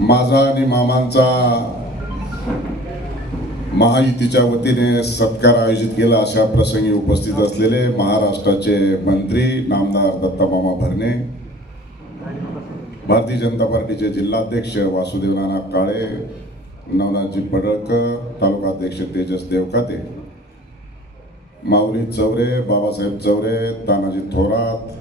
माझा आणि मामांचा महायुतीच्या वतीने सत्कार आयोजित केला अशा प्रसंगी उपस्थित असलेले महाराष्ट्राचे मंत्री नामदार दत्तामामा भरणे, भारतीय जनता पार्टीचे जिल्हाध्यक्ष वासुदेव नाना काळे, नवनाथजी पडळकर, तालुका अध्यक्ष तेजस देवकाते, माऊली चौरे, बाबासाहेब चौरे, तानाजी थोरात,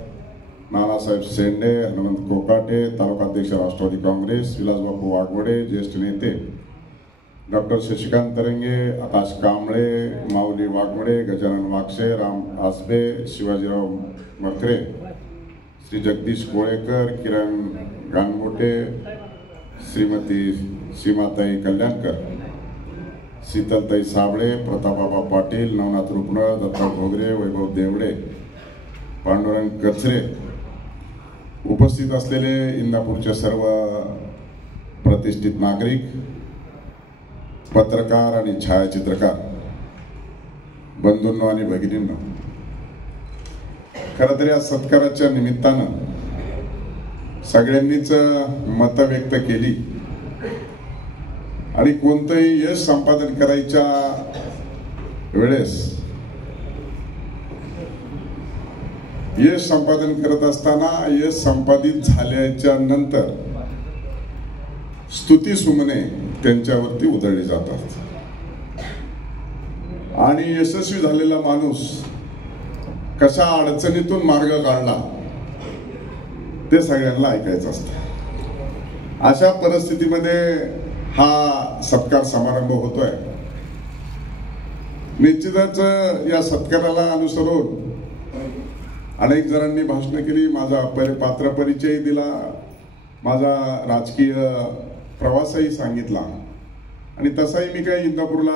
नानासाहेब शेंडे, हनुमंत कोकाटे, तालुका अध्यक्ष राष्ट्रवादी काँग्रेस, विलासबापू वाघमोडे, ज्येष्ठ नेते डॉक्टर शशिकांत तरंगे, आकाश कांबळे, माऊली वाघमोडे, गजानन वाक्षे, राम आसबे, शिवाजीराव मकरे, श्री जगदीश कोळेकर, किरण गानमोटे, श्रीमती सीमाताई कल्याणकर, शीतलताई साबळे, प्रतापबाबा पाटील, नवनाथ रुपनळ, दत्ता घोगरे, वैभव देवडे, पांडुरंग कचरे, उपस्थित असलेले इंदापूरचे सर्व प्रतिष्ठित नागरिक, पत्रकार आणि छायाचित्रकार बंधूंनो आणि भगिनींनो, खरं तर या सत्काराच्या निमित्तानं सगळ्यांनीच मत व्यक्त केली आणि कोणतंही यश संपादन करायच्या वेळेस यश संपादन करत असताना यश संपादित झाल्याच्या नंतर स्तुती सुमने त्यांच्यावरती उधळली जातात आणि यशस्वी झालेला माणूस कशा अडचणीतून मार्ग काढला ते सगळ्यांना ऐकायचं असतं। अशा परिस्थितीमध्ये हा सत्कार समारंभ होतोय। निश्चितच या सत्काराला अनुसरून अनेक जणांनी भाषण केली, माझा पात्र परिचय दिला, माझा राजकीय प्रवासही सांगितला आणि तसाही मी काही इंदापूरला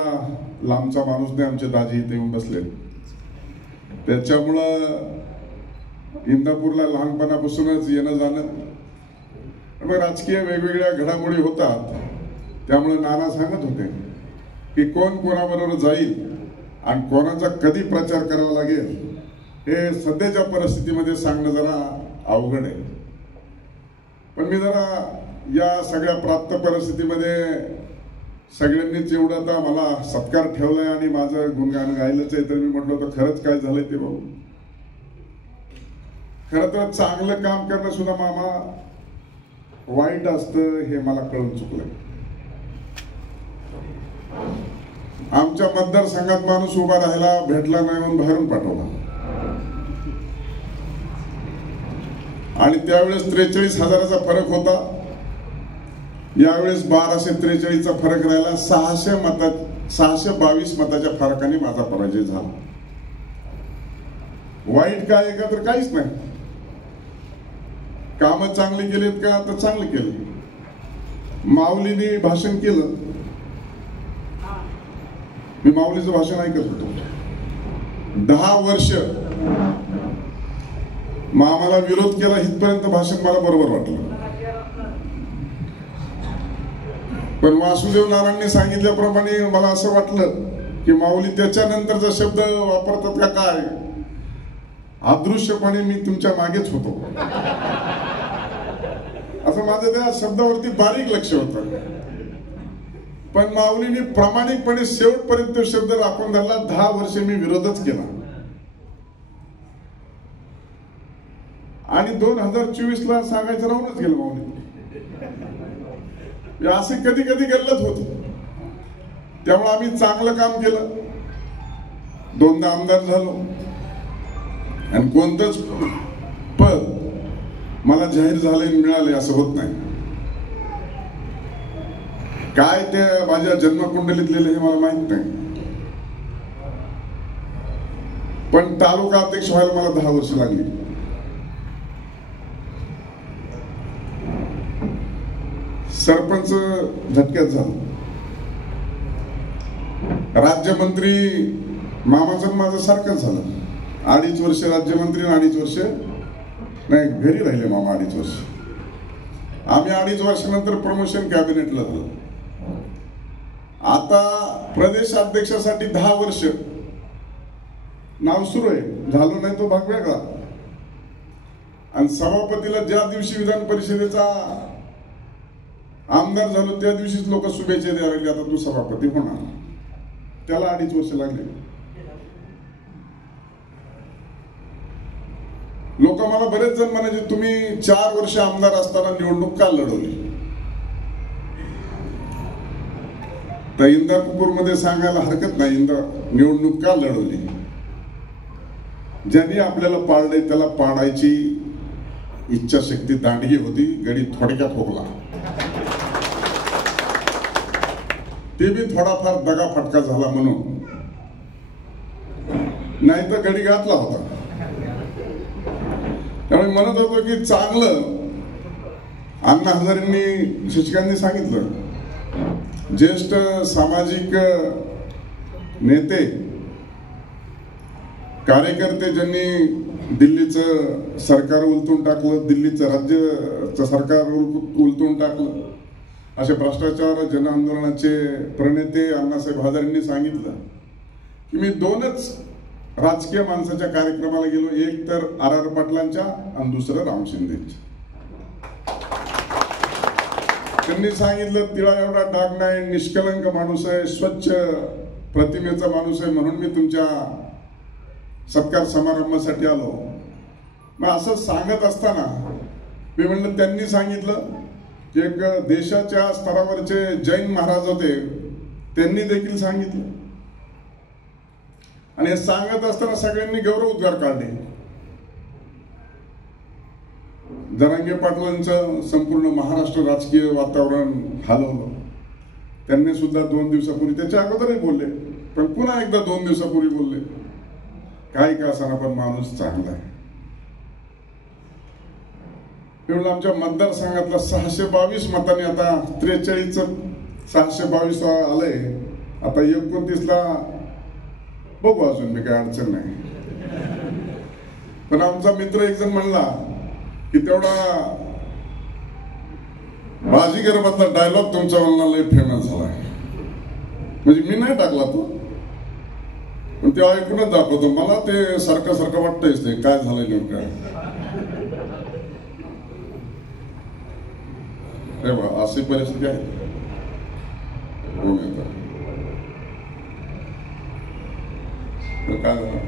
लांबचा माणूस नाही, आमचे दाजी इथे येऊन बसले, त्याच्यामुळं इंदापूरला लहानपणापासूनच येणं जाणं, मग राजकीय वेगवेगळ्या घडामोडी होतात, त्यामुळे नाना सांगत होते की कोण कोणाबरोबर जाईल आणि कोणाचा कधी प्रचार करावा लागेल हे सध्याच्या परिस्थितीमध्ये सांगणं जरा अवघड आहे। पण मी जरा या सगळ्या प्राप्त परिस्थितीमध्ये सगळ्यांनीच एवढं आता मला सत्कार ठेवलाय आणि माझं गुणगान गायलंच आहे, तर मी म्हटलं होतं खरंच काय झालंय ते बघू। खरं तर चांगलं काम करणं सुद्धा मामा वाईट असतं हे मला कळून चुकलंय। आमच्या मतदारसंघात माणूस उभा राहायला भेटला नाही म्हणून बाहेरून पाठवला आणि त्यावेळेस 43,000चा फरक होता, यावेळेस 1243चा फरक राहिला। 622 मताच्या फरकाने माझा पराजय झाला। वाईट काय आहे का तर काहीच नाही, कामं चांगली केलीत का तर चांगले केले। माऊलीने भाषण केलं, मी माऊलीचं भाषण ऐकत होतो 10 वर्ष, मामाला विरोध केला इथपर्यंत भाषण मला बरोबर वाटलं, पण वासुदेव नारायणने सांगितल्याप्रमाणे मला असं वाटलं की माऊली त्याच्यानंतरचा शब्द वापरतात का काय, अदृश्यपणे मी तुमच्या मागेच होतो, असं माझं त्या शब्दावरती बारीक लक्ष होतं। पण माऊलीने प्रामाणिकपणे शेवटपर्यंत तो शब्द राखून धरला। 10 वर्ष मी विरोधच केला आणि 2024ला सांगायचं राहूनच गेलं माऊली। असे कधी कधी गल्लत होत, त्यामुळे आम्ही चांगलं काम केलं, 2दा आमदार झालो आणि कोणतंच पद मला जाहीर झाले मिळाले असं होत नाही। काय ते माझ्या जन्मकुंडलीत लिहिलं हे मला माहित नाही, पण तालुका अध्यक्ष व्हायला मला 10 वर्ष लागली। सरपंच झटक्यात झालं, राज्यमंत्री मामाचं माझं सारखंच झालं, 2.5 वर्ष राज्यमंत्री आणि 2.5 वर्ष नाही घरी राहिले मामा, 2.5 वर्ष। आम्ही 2.5 वर्षानंतर प्रमोशन कॅबिनेटला झालं। आता प्रदेशाध्यक्षासाठी 10 वर्ष नाव सुरू आहे, झालं नाही तो भाग वेगळा। आणि सभापतीला ज्या दिवशी विधान परिषदेचा आमदार झालो त्या दिवशीच लोक शुभेच्छा द्यायला लागले, आता तू सभापती होणार. त्याला 2.5 वर्ष लागले. लोक मला बरेच जण म्हणायचे तुम्ही 4 वर्ष आमदार असताना निवडणूक का लढवली. तर इंदापूरमध्ये सांगायला हरकत नाही, निवडणूक का लढवली. ज्यांनी आपल्याला पाळले त्याला पाडायची इच्छाशक्ती दांडगी होती, गडी थोडक्यात होगला. ते बी थोडाफार दगा फटका झाला म्हणून, नाही तर गडी घातला होता. त्यामुळे म्हणत होतो की चांगलं अण्णा हजारेंनी शिक्षकांनी सांगितलं, ज्येष्ठ सामाजिक नेते कार्यकर्ते ज्यांनी दिल्लीचं सरकार उलटून टाकलं, दिल्लीचं राज्याचं सरकार उलटून टाकलं, असे भ्रष्टाचार जन आंदोलनाचे प्रणेते अण्णासाहेब हजारेंनी सांगितलं की मी 2च राजकीय माणसाच्या कार्यक्रमाला गेलो, एक तर RR पाटलांच्या आणि दुसरं राम शिंदेच्या. त्यांनी सांगितलं तिळा एवढा डाग नाही, निष्कलंक माणूस आहे, स्वच्छ प्रतिमेचा माणूस आहे, म्हणून मी तुमच्या सत्कार समारंभासाठी आलो. मग असं सांगत असताना मी म्हणलं त्यांनी सांगितलं की एक देशाच्या स्तरावरचे जैन महाराज होते, त्यांनी देखील सांगितलं. आणि हे सांगत असताना सगळ्यांनी गौरव उद्गार काढले. जरांगे पाटलांचं संपूर्ण महाराष्ट्र राजकीय वातावरण हलवलं. त्यांनी सुद्धा 2 दिवसापूर्वी, त्याच्या अगोदरही बोलले, पण पुन्हा एकदा 2 दिवसापूर्वी बोलले, काही का असताना पण माणूस चांगला आहे. एवढं आमच्या मतदारसंघातला 622 मतांनी, आता 43 622 आलंय, आता 29ला बघू, अजून मी काही अडचण नाही. पण आमचा मित्र एक जण म्हणला की तेवढा बाजीगर मधला डायलॉग तुमचा म्हणला लय फेमस झाला, म्हणजे मी नाही टाकला तो, पण ते ऐकूनच दाखवतो. मला ते सारखं सारखं वाटतंयच ते काय झालंय नेमकं. अरे बा, अशी परिस्थिती आहे. कोण येतं काय झालं.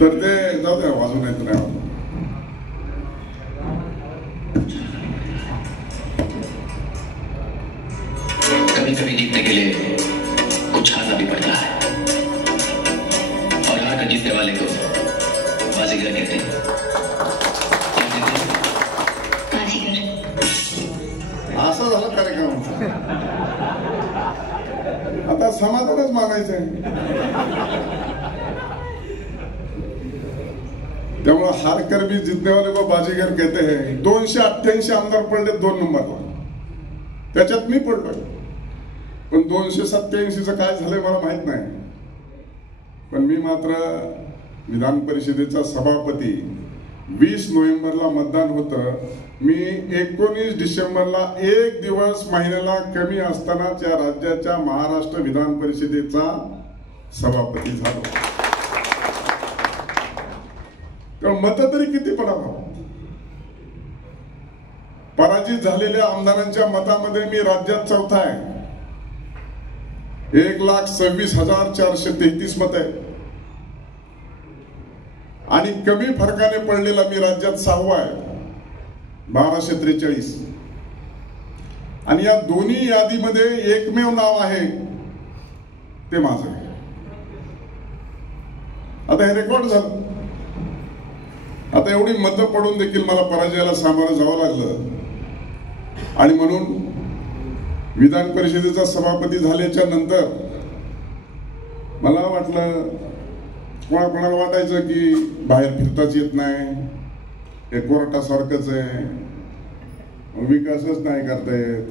तर ते जाऊ द्या, वाजून येत नाही. कभी कभी जीतने के लिए कुछ हारना भी पड़ता है, और हार कर जीतने वाले को बाजीगर कहते हैं. असा झाला कार्यक्रम. आता समाधानच मानायचंय. त्यामुळे हारकर भी जीतने वाले को बाजीगर कहते हैं. 288 आमदार पडले 2 नंबरला, त्याच्यात मी पडलोय. पण 287चं काय झालंय मला माहित नाही. पण मी मात्र विधान परिषदेचा सभापती. 20 नोव्हेंबरला मतदान होतं. मी 19 डिसेंबरला 1 दिवस महिन्याला कमी असताना त्या राज्याच्या महाराष्ट्र विधान परिषदेचा सभापती झालो. तर मत तरी किती पडावं. पराजित झालेल्या आमदारांच्या मतामध्ये मी राज्यात चौथा आहे. 1,26,433 मत आहे. आणि कमी फरकाने पडलेला मी राज्यात 6वा आहे, 1243. आणि या दोन्ही यादीमध्ये एकमेव नाव आहे ते माझं आहे. आता हे रेकॉर्ड झालं. आता एवढी मतं पडून देखील मला पराजयाला सामोरं जावं लागलं. आणि म्हणून विधान परिषदेचा सभापती झाल्याच्या नंतर मला वाटलं, कोणाकोणाला वाटायचं की बाहेर फिरताच येत नाही, हे कोर्टासारखंच आहे, विकासच नाही करता येत,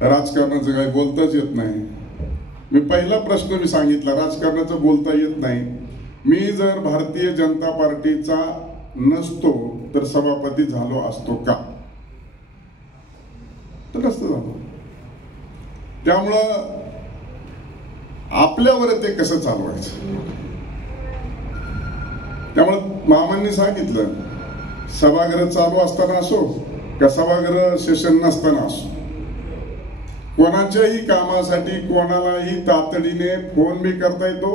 राजकारणाचं काही बोलताच येत नाही. मी पहिला प्रश्न मी सांगितला, राजकारणाचं बोलता येत नाही. मी जर भारतीय जनता पार्टीचा नसतो तर सभापती झालो असतो का? तर नसतो झालो. त्यामुळं आपल्यावर ते कसं चालवायचं. त्यामुळं मामांनी सांगितलं, सभागृह चालू असताना असो का सभागृह सेशन नसताना असो, कोणाच्याही कामासाठी कोणालाही तातडीने फोन बी करता येतो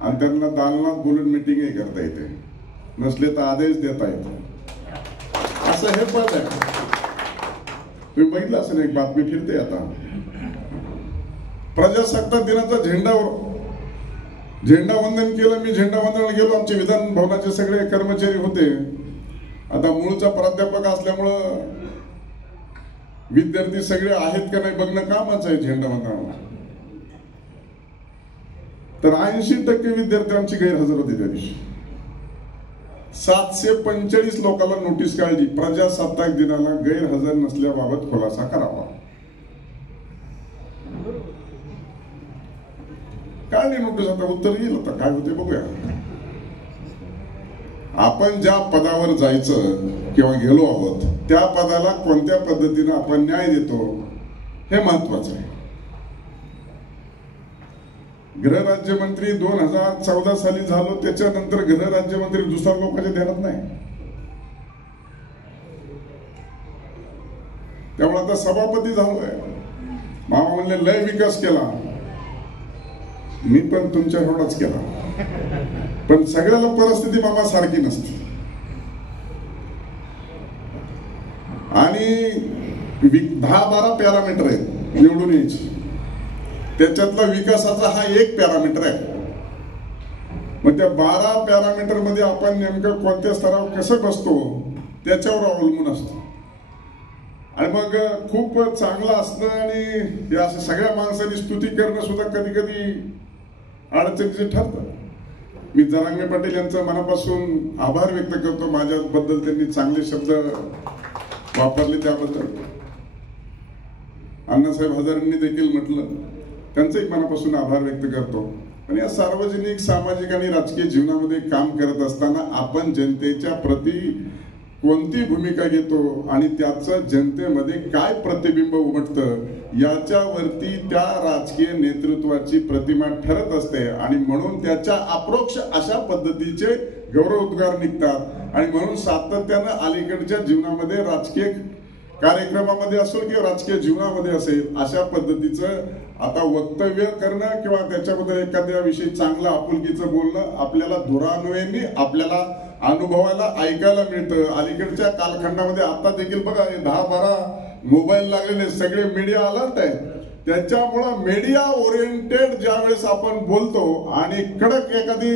आणि त्यांना दालनात बोलून मिटिंगही करता येते. नसले तर आदेश देता येतो. असं हे पद आहे. तुम्ही बघितलं असेल, एक बातमी फिरते आता, प्रजासत्ताक दिनाचा झेंडावंदन केलं. मी झेंडावंदनाला गेलो. आमचे विधान भवनाचे सगळे कर्मचारी होते. आता मूळचा प्राध्यापक असल्यामुळं विद्यार्थी सगळे आहेत का नाही बघणं कामच आहे झेंडावंदनाला. तर 80% विद्यार्थी आमची गैरहजर होते त्या दिवशी. 745 लोकांना नोटीस काढली, प्रजासत्ताक दिनाला गैरहजर नसल्याबाबत खुलासा करावा. काढली नोटीस. आता उत्तर येईल, आता काय होते बघूया. आपण ज्या पदावर जायचं किंवा गेलो आहोत त्या पदाला कोणत्या पद्धतीने आपण न्याय देतो हे महत्वाचं आहे. गृहराज्यमंत्री 2014 साली झालो, त्याच्यानंतर गृहराज्यमंत्री दुसऱ्या लोकांच्या ध्यानात नाही. त्यामुळे आता सभापती झालोय. मामा म्हणले लय विकास केला. मी पण तुमच्या एवढाच केला, पण सगळ्याला परिस्थिती मामा सारखी नसते. आणि 10-12 पॅरामीटर आहेत निवडून यायची. त्याच्यातला विकासाचा हा एक पॅरामीटर आहे. मग त्या 12 पॅरामीटर मध्ये आपण नेमकं कोणत्या स्तरावर कसं बसतो त्याच्यावर अवलंबून असतो. आणि मग खूप चांगलं असणं आणि हे असं सगळ्या माणसांनी स्तुती करणं सुद्धा कधी कधी अडचणीचे ठरतं. मी जरांगे पाटील यांचा मनापासून आभार व्यक्त करतो. माझ्याबद्दल त्यांनी चांगले शब्द वापरले त्याबद्दल. अण्णासाहेब हजारेंनी देखील म्हटलं, त्यांचंही मनापासून आभार व्यक्त करतो. पण या सार्वजनिक, सामाजिक आणि राजकीय जीवनामध्ये काम करत असताना आपण जनतेच्या प्रती कोणती भूमिका घेतो आणि त्याचं जनतेमध्ये काय प्रतिबिंब उमटतं याच्यावरती त्या राजकीय नेतृत्वाची प्रतिमा ठरत असते. आणि म्हणून त्याच्या अप्रोक्ष अशा पद्धतीचे गौरवोद्गार निघतात. आणि म्हणून सातत्यानं अलीकडच्या जीवनामध्ये राजकीय कार्यक्रमामध्ये असो किंवा राजकीय जीवनामध्ये असेल अशा पद्धतीचं आता वक्तव्य करणं किंवा त्याच्याबद्दल एखाद्या विषयी चांगलं आपुलकीचं बोलणं आपल्याला दुरान्वयेने आपल्याला अनुभवायला ऐकायला मिळतं. अलीकडच्या कालखंडामध्ये आता देखील बघा 10-12 मोबाईल लागलेले, सगळे मीडिया अलर्ट आहे. त्याच्यामुळं मीडिया ओरिएंटेड ज्या वेळेस आपण बोलतो आणि कडक एखादी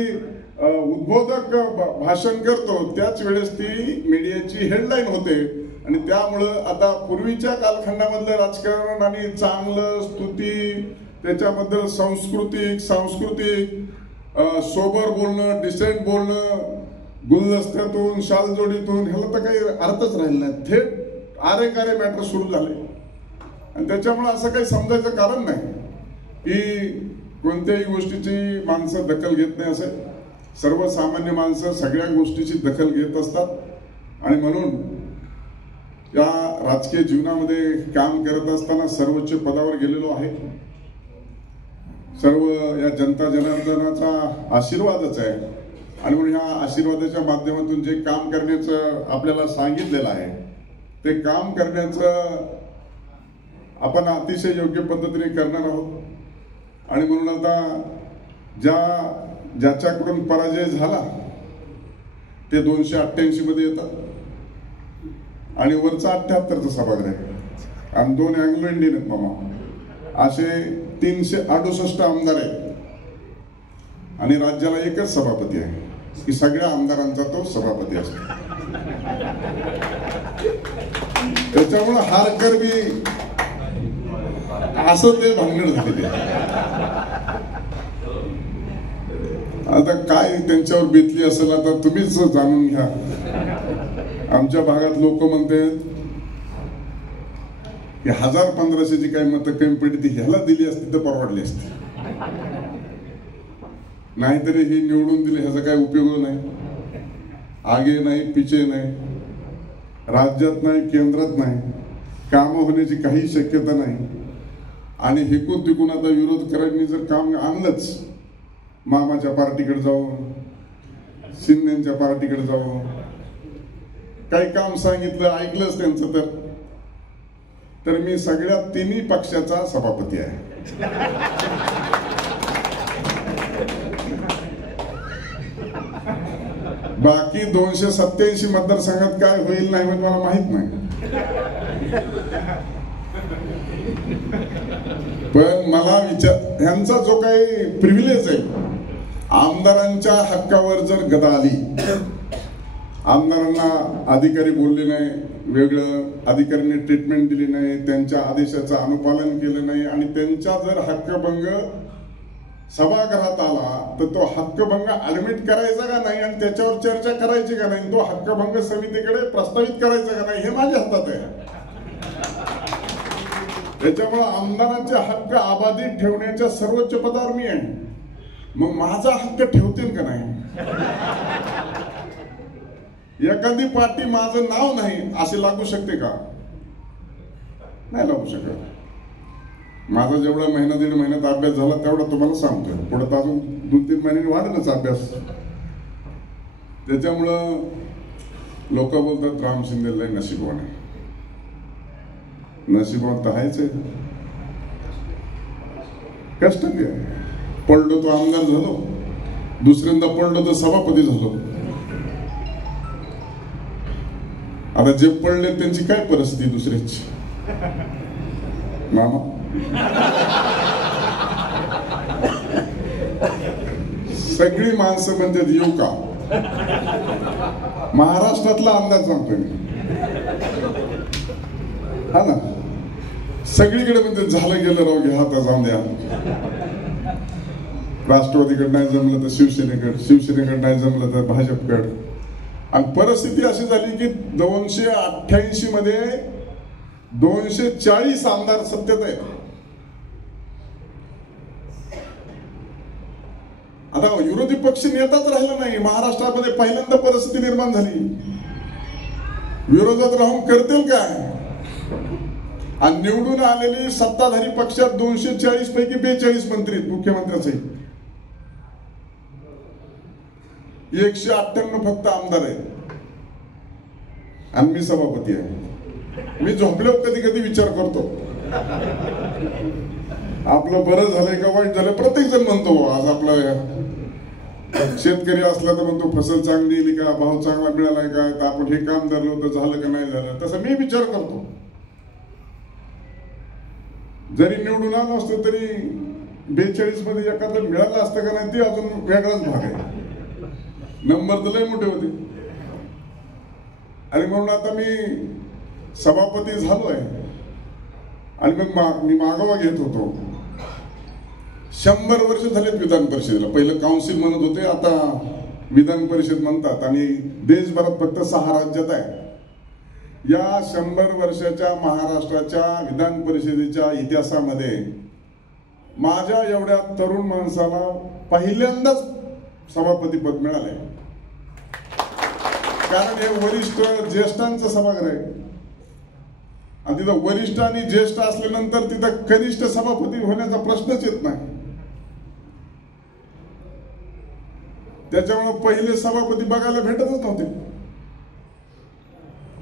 उद्बोधक भाषण करतो त्याच वेळेस ती मीडियाची हेडलाईन होते. आणि त्यामुळं आता पूर्वीच्या कालखंडामधलं राजकारण आणि चांगलं स्तुती, त्याच्याबद्दल सांस्कृतिक सोबर बोलणं, डिसेंट बोलणं, गुलदस्त्यातून शालजोडीतून ह्याला तर काही अर्थच राहिला नाही. थेट आरे मॅटर सुरू झाले. आणि त्याच्यामुळे असं काही समजायचं कारण नाही की कोणत्याही गोष्टीची माणसं दखल घेत नाही. असं सर्वसामान्य माणसं सगळ्या गोष्टीची दखल घेत असतात. आणि म्हणून या राजकीय जीवनामध्ये काम करत असताना सर्वोच्च पदावर गेलेलो आहे. सर्व या जनता जनार्दनाचा आशीर्वादच आहे. आणि म्हणून ह्या आशीर्वादाच्या माध्यमातून जे काम करण्याचं आपल्याला सांगितलेलं आहे ते काम करण्याचं आपण अतिशय योग्य पद्धतीने करणार आहोत. आणि म्हणून आता ज्याच्याकडून पराजय झाला ते 288 मध्ये येतात आणि वरचा 78चा सभागृह आहे. आणि 2 अँग्लो इंडियन आहेत मामा. असे 368 आमदार आहेत आणि राज्याला एकच सभापती आहे की सगळ्या आमदारांचा तो सभापती असतो. त्याच्यामुळे हारकर बी असं ते भानगड झालेले. आता काय त्यांच्यावर बेतली असेल आता तुम्हीच जाणून घ्या. आमच्या भागात लोक म्हणतात की 1000-1500ची काही मतं कमी पडली ती ह्याला दिली असती तर परवडली असती, नाहीतरी हे निवडून दिले ह्याचा काही उपयोग नाही. आगे नाही पिछे नाही, राज्यात नाही केंद्रात नाही, कामं होण्याची काही शक्यता नाही. आणि हिकून तिकून आता विरोधकांनी जर काम आणलंच, मामाच्या पार्टीकडे जाऊन शिंदेच्या पार्टीकडे जाऊन काही काम सांगितलं ऐकलंच त्यांचं तर मी सगळ्या तिन्ही पक्षाचा सभापती आहे. बाकी 287 मतदारसंघात काय होईल नाही होईल मला माहित नाही, पण मला ह्यांचा जो काही प्रिव्हिलेज आहे, आमदारांच्या हक्कावर जर गदा आली, आमदारांना अधिकारी बोलले नाही, वेगळं अधिकाऱ्यांनी ट्रीटमेंट दिली नाही, त्यांच्या आदेशाचं अनुपालन केलं नाही आणि त्यांचा जर हक्कभंग सभागृहात आला तर तो हक्कभंग ऍडमिट करायचा का नाही आणि त्याच्यावर चर्चा करायची का नाही, तो हक्कभंग समितीकडे प्रस्तावित करायचा का नाही हे माझ्या हातात आहे. त्याच्यामुळे आमदारांचे हक्क अबाधित ठेवण्याच्या सर्वोच्च पदावर मी आहे. मग माझा हक्क ठेवतील का नाही? एखादी पार्टी माझं नाव नाही असे लागू शकते का? नाही लागू शकत. माझा जेवढा महिना 1.5 महिन्यात अभ्यास झाला तेवढा तुम्हाला सांगतोय, पुढे तर अजून 2-3 महिन्यांनी वाढेलच अभ्यास. त्याच्यामुळं लोक बोलतात राम शिंदे लय नशीबवान आहे. नशीबवान तर आहेच आहे, कष्ट आहे. पडलो तो आमदार झालो, दुसऱ्यांदा पडलो तर सभापती झालो. आता जे पडले त्यांची काय परिस्थिती दुसऱ्याची? मामा सगळी माणसं म्हणतात येऊ का? महाराष्ट्रातला अंदाज सांगतोय मी, हा ना. सगळीकडे म्हणते झालं गेलं राव, घ्या आता जाऊन द्या. राष्ट्रवादीकडे नाही जमलं तर शिवसेनेकडे नाही जमलं तर भाजपकडे. आणि परिस्थिती अशी झाली की 288 मध्ये 240 आमदार सत्तेत आहेत. आता विरोधी पक्ष नेताच राहिला नाही. महाराष्ट्रामध्ये पहिल्यांदा परिस्थिती निर्माण झाली. विरोधात राहून करतील काय? आणि निवडून आलेली सत्ताधारी पक्षात 240 पैकी 42 मंत्री मुख्यमंत्र्याचे, 198 फक्त आमदार आहेत आणि मी सभापती आहे. मी झोपल्यावर कधी कधी विचार करतो आपलं बरं झालंय का वाईट झालं. प्रत्येक जण म्हणतो आज आपला शेतकरी असला तर म्हणतो फसल चांगली येईल का, भाव चांगला मिळालाय का, तर आपण हे काम धरलं तर झालं का नाही झालं. तसं मी विचार करतो. जरी निवडून आलो असतो तरी 42 मध्ये एखादं मिळालं असतं का नाही ते अजून वेगळाच भाग आहे. नंबर तर लय मोठे होते. आणि म्हणून आता मी सभापती झालोय आणि मग मी मागोवा घेत होतो. 100 वर्ष झालेत विधान परिषदेला. पहिलं काउन्सिल म्हणत होते, आता विधान परिषद म्हणतात. आणि देशभरात फक्त 6 राज्यात आहे. या 100 वर्षाच्या महाराष्ट्राच्या विधान परिषदेच्या इतिहासामध्ये माझ्या एवढ्या तरुण माणसाला पहिल्यांदाच सभापतीपद मिळालंय. कारण हे वरिष्ठ ज्येष्ठांचं सभागृह आहे आणि तिथं वरिष्ठ आणि ज्येष्ठ असल्यानंतर तिथं कनिष्ठ सभापती होण्याचा प्रश्नच येत नाही. त्याच्यामुळे पहिले सभापती बघायला भेटतच नव्हते.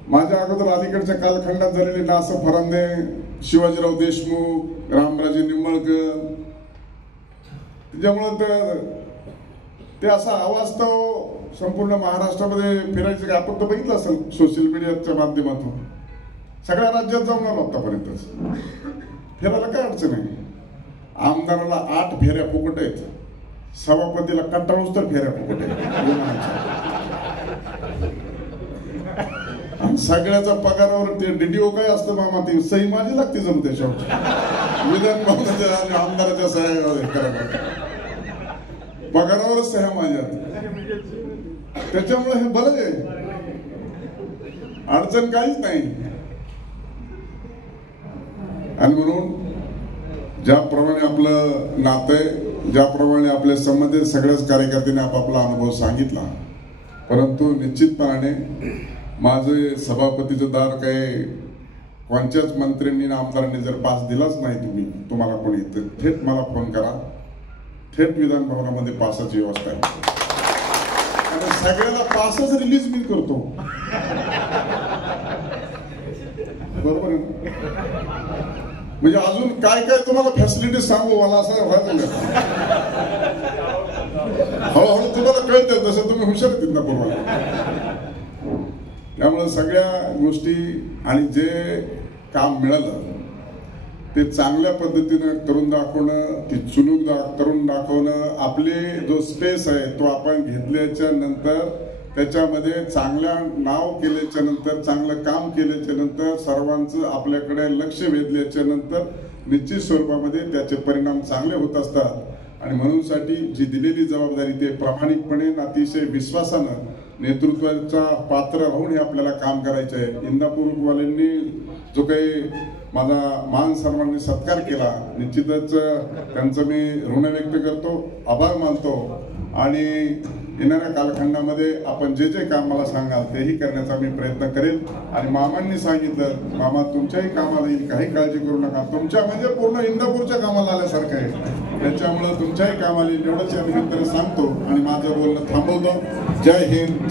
माझ्या अगोदर अलीकडच्या कालखंडात झालेले ना. फरांदे, शिवाजीराव देशमुख, रामराजे निंबाळकर, त्याच्यामुळं ते असा अवास्तव संपूर्ण महाराष्ट्रामध्ये फिरायचं का आपण तर बघितलं असेल सोशल मीडियाच्या माध्यमातून. सगळ्या राज्यात जाऊन आलो आतापर्यंत. फिरायला काय अडचण आहे. आमदाराला 8 फेऱ्या फुकट आहेत, सभापतीला कंटाळूच तर फेऱ्या फुकट आहेत. आणि सगळ्याचा पगारावर ते डीडीओ काय असतं मामा, ती सही माझी लागते जणू त्याच्यावर. विधान भवनाच्या आणि आमदाराच्या सह्या करायला पगारावरच सह्या माझ्या. त्याच्यामुळे हे बरं आहे, अडचण काहीच नाही. आणि म्हणून ज्याप्रमाणे आपलं नातं आहे, ज्याप्रमाणे आपले संबंध आहेत, सगळ्याच कार्यकर्त्यांनी आपापला अनुभव सांगितला. परंतु निश्चितपणाने माझे सभापतीचं दार काही कोणत्याच मंत्र्यांनी आणि आमदारांनी जर पास दिलाच नाही तुम्हाला कोणी, तर थेट मला फोन करा. थेट विधान भवनामध्ये पासाची व्यवस्था आहे. आणि सगळ्याला पासच रिलीज मी करतो. बरोबर आहे ना? म्हणजे अजून काय काय तुम्हाला फॅसिलिटी सांगू मला असं व्हायचं नाही. हळूहळू तुम्हाला कळतं, तसं तुम्ही हुशार आहेत ना पूर्व. त्यामुळे सगळ्या गोष्टी आणि जे काम मिळालं ते चांगल्या पद्धतीनं करून दाखवणं, ती चुलूक करून दाखवणं, आपले जो स्पेस आहे तो आपण घेतल्याच्या नंतर त्याच्यामध्ये चांगल्या नाव केल्याच्या नंतर, चांगलं काम केल्याच्या नंतर, सर्वांचं आपल्याकडे लक्ष वेधल्याच्या नंतर निश्चित स्वरूपामध्ये त्याचे परिणाम चांगले होत असतात. आणि म्हणूनसाठी जी दिलेली जबाबदारी ते प्रामाणिकपणे अतिशय विश्वासानं नेतृत्वाचा पात्र राहून हे आपल्याला काम करायचं आहे. इंदापूरवाल्यांनी जो काही माझा मान सन्मानाने सत्कार केला, निश्चितच त्यांचं मी ऋण व्यक्त करतो, आभार मानतो. आणि येणाऱ्या कालखंडामध्ये आपण जे जे काम मला सांगाल तेही करण्याचा मी प्रयत्न करेल. आणि मामांनी सांगितलं, मामा तुमच्याही कामाला येईल, काही काळजी करू नका. तुमच्या म्हणजे पूर्ण इंदापूरच्या कामाला आल्यासारखं आहे, त्याच्यामुळं तुमच्याही कामाला येईल एवढंच या निमित्ताने सांगतो आणि माझं बोलणं थांबवतो. जय हिंद.